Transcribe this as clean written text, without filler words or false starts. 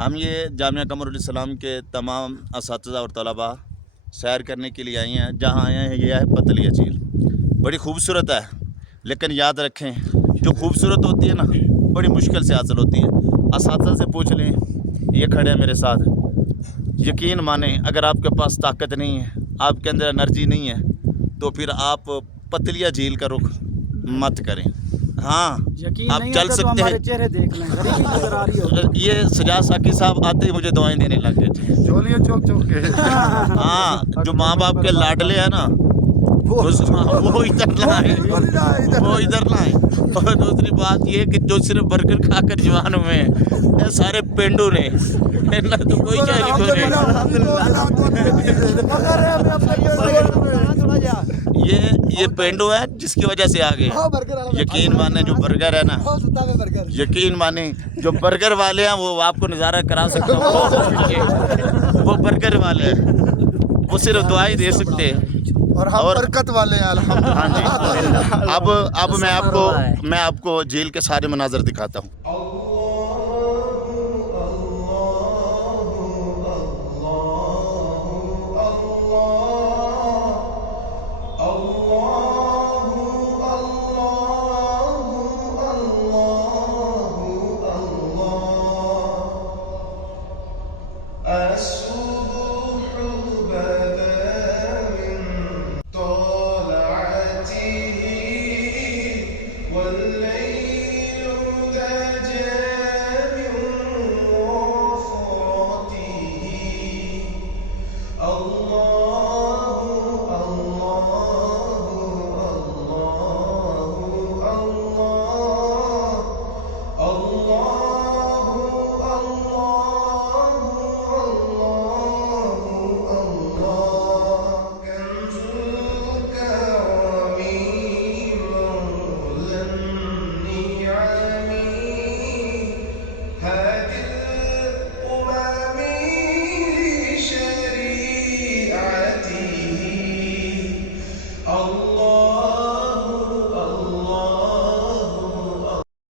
हम ये जामिया कमरुल इस्लाम के तमाम असातिज़ा और तलबा सैर करने के लिए आए हैं। जहाँ आए हैं ये है पतलिया झील, बड़ी खूबसूरत है। लेकिन याद रखें, जो खूबसूरत होती है ना, बड़ी मुश्किल से हासिल होती है। असातिज़ा से पूछ लें, ये खड़े हैं मेरे साथ। यकीन माने, अगर आपके पास ताकत नहीं है, आपके अंदर एनर्जी नहीं है, तो फिर आप पतलिया झील का रुख मत करें। हाँ, यकीन आप नहीं चल आता तो सकते हमारे हैं। चेहरे देख लें, गरीबी नजर आ रही हो। ये सजाद साकी साहब आते ही मुझे दुआएं देने लग गए थे। झोलियाँ चौक चौक के। हाँ, जो माँ बाप के लाडले हैं ना, वो इधर ना आए, वो इधर ना आए। और दूसरी बात ये कि जो सिर्फ बर्गर खाकर जवान हुए हैं, ये सारे पेंडू ने, ना तो कोई शायरी को ये पेंडू है जिसकी वजह से आ गए। यकीन माने, जो बर्गर है ना, यकीन माने जो बर्गर वाले हैं वो आपको नज़ारा करा सकते हो। वो बर्गर वाले हैं, वो सिर्फ दुआई दे सकते हैं। और हम बरकत वाले हैं। हाँ जी। अब मैं आपको झील के सारे मनाजर दिखाता हूँ।